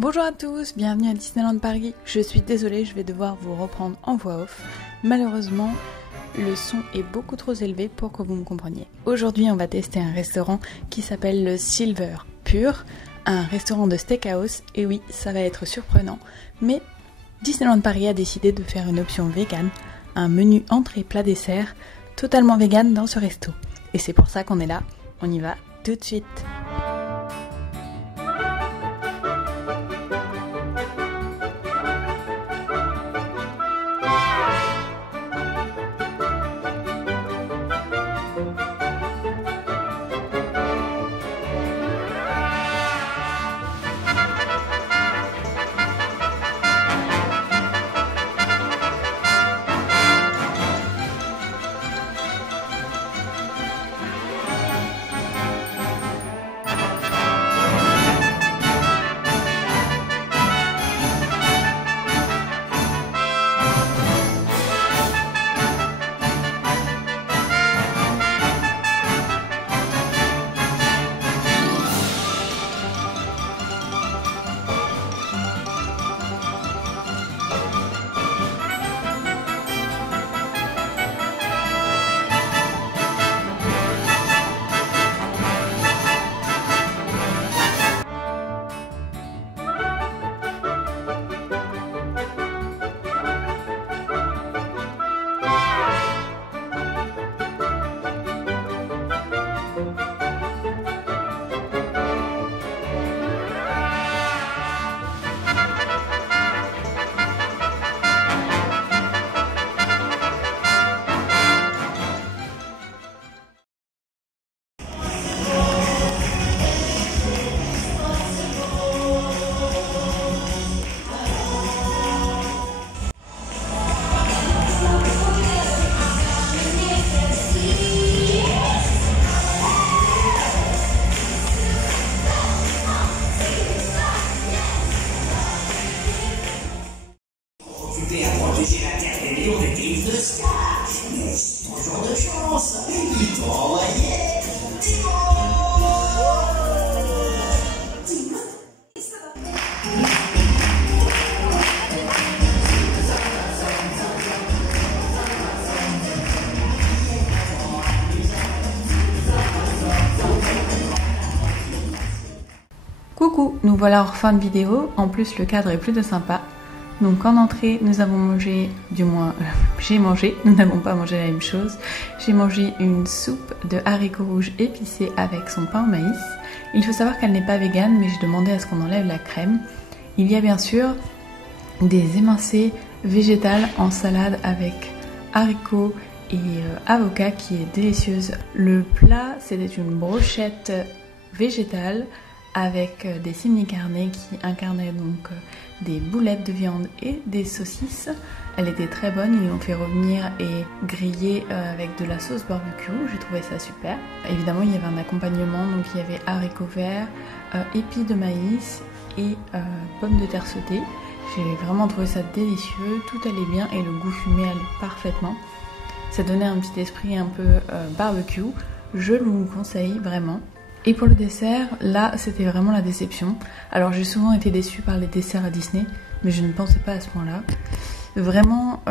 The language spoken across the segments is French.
Bonjour à tous, bienvenue à Disneyland Paris. Je suis désolée, je vais devoir vous reprendre en voix off. Malheureusement, le son est beaucoup trop élevé pour que vous me compreniez. Aujourd'hui, on va tester un restaurant qui s'appelle le Silver Pure, un restaurant de steakhouse. Et oui, ça va être surprenant, mais Disneyland Paris a décidé de faire une option vegan, un menu entrée plat dessert totalement vegan dans ce resto. Et c'est pour ça qu'on est là, on y va tout de suite. Protéger la terre des lions des griffes de Scar. Mais c'est ton jour de chance. Ils t'ont envoyé Coucou, nous voilà en fin de vidéo, en plus le cadre est plutôt sympa. Donc en entrée, nous avons mangé, du moins j'ai mangé, nous n'avons pas mangé la même chose. J'ai mangé une soupe de haricots rouges épicés avec son pain au maïs. Il faut savoir qu'elle n'est pas végane, mais je demandais à ce qu'on enlève la crème. Il y a bien sûr des émincés végétales en salade avec haricots et avocat qui est délicieuse. Le plat, c'était une brochette végétale avec des simili carne qui incarnaient donc des boulettes de viande et des saucisses. Elle était très bonne, ils l'ont fait revenir et griller avec de la sauce barbecue, j'ai trouvé ça super. Évidemment il y avait un accompagnement, donc il y avait haricots verts, épis de maïs et pommes de terre sautées. J'ai vraiment trouvé ça délicieux, tout allait bien et le goût fumé allait parfaitement. Ça donnait un petit esprit un peu barbecue, je vous conseille vraiment. Et pour le dessert, là c'était vraiment la déception. Alors j'ai souvent été déçue par les desserts à Disney, mais je ne pensais pas à ce point-là. Vraiment,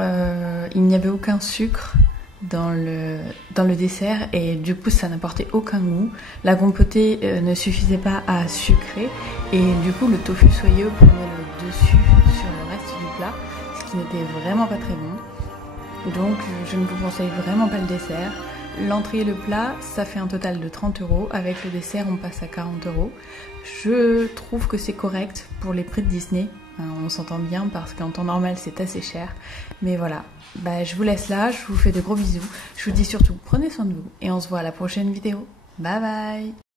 il n'y avait aucun sucre dans le dessert et du coup ça n'apportait aucun goût. La compotée ne suffisait pas à sucrer et du coup le tofu soyeux prenait le dessus sur le reste du plat, ce qui n'était vraiment pas très bon. Donc je ne vous conseille vraiment pas le dessert. L'entrée et le plat, ça fait un total de 30 €. Avec le dessert, on passe à 40 €. Je trouve que c'est correct pour les prix de Disney. On s'entend bien parce qu'en temps normal, c'est assez cher. Mais voilà, je vous laisse là, je vous fais de gros bisous. Je vous dis surtout, prenez soin de vous et on se voit à la prochaine vidéo. Bye bye!